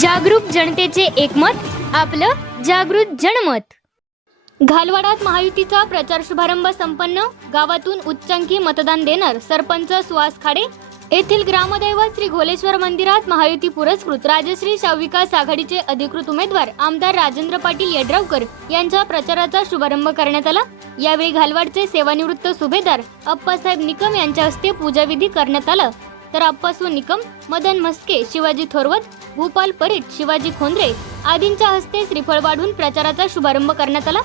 जागरूक जनतेचे एकमत आपलं जागृत जनमत. घालवाडात महायुतीचा प्रचार शुभारंभ संपन्न गावातून उच्चांकी मतदान देणार सरपंच सुहास खाडे. येथील ग्रामदैवत श्री घोलेश्वर मंदिरात महायुती पुरस्कृत राजश्री शाविकास आघाडीचे अधिकृत उमेदवार आमदार राजेंद्र पाटील यड्रावकर यांच्या प्रचाराचा शुभारंभ करण्यात आला. यावेळी घालवाडचे सेवानिवृत्त सुभेदार अप्पासाहेब निकम यांच्या हस्ते पूजाविधी करण्यात आला. तर अप्पासू निकम मदन म्हस्के शिवाजी थोरवत भूपाल परीट शिवाजी खोंद्रे आदींच्या हस्ते श्रीफळ वाढून प्रचाराचा शुभारंभ करण्यात आला.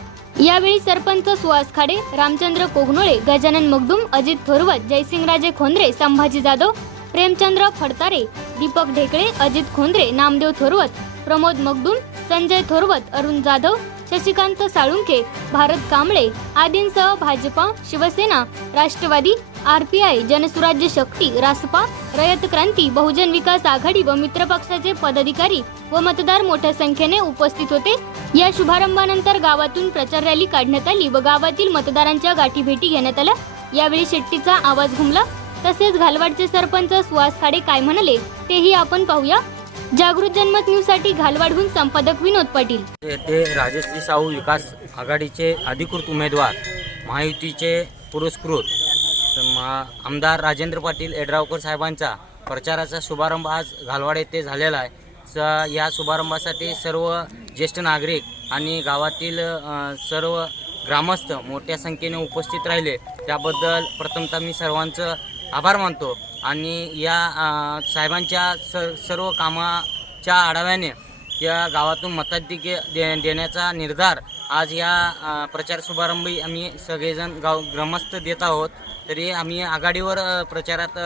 यावेळी सरपंच सुहास खाडे रामचंद्र कोगनोळे गजानन मगदुम अजित थोरवत जयसिंगराजे खोंद्रे संभाजी जाधव प्रेमचंद्र फडतारे दीपक ढेकळे अजित खोंद्रे नामदेव थोरवत प्रमोद मगदुम संजय थोरवत अरुण जाधव शशिकांत साळुंखे भारत कांबळे आदींसह भाजपा शिवसेना राष्ट्रवादी आरपीआय जनसुराज्य शक्ती रासपा रयत क्रांती बहुजन विकास आघाडी व मित्र पक्षाचे पदाधिकारी व मतदार मोठ्या संख्येने उपस्थित होते. या शुभारंभानंतर गावातून प्रचार रॅली काढण्यात आली व गावातील मतदारांच्या गाठीभेटी घेण्यात आल्या. यावेळी शेट्टीचा आवाज घुमला. तसेच घालवाडचे सरपंच सुहास खाडे काय म्हणाले तेही आपण पाहूया. जागृत जनमत न्यूजसाठी घालवाडहून संपादक विनोद पाटील. येथे राजश्री साहू विकास आघाडीचे अधिकृत उमेदवार महायुतीचे पुरस्कृत आमदार राजेंद्र पाटील एडरावकर साहेबांचा प्रचाराचा शुभारंभ आज घालवाड येथे झालेला आहे. स या शुभारंभासाठी सर्व ज्येष्ठ नागरिक आणि गावातील सर्व ग्रामस्थ मोठ्या संख्येने उपस्थित राहिले. त्याबद्दल प्रथमतः मी सर्वांचं आभार मानतो. आणि या साहेबांच्या स सर्व कामाच्या आढाव्याने या गावातून मताधिक दे देण्याचा निर्धार आज या प्रचार शुभारंभी आम्ही सगळेजण गाव ग्रामस्थ देत आहोत. तरी आम्ही आघाडीवर प्रचारात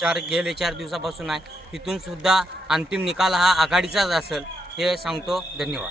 चार गेले चार दिवसापासून आहे. तिथूनसुद्धा अंतिम निकाल हा आघाडीचाच असेल हे सांगतो. धन्यवाद.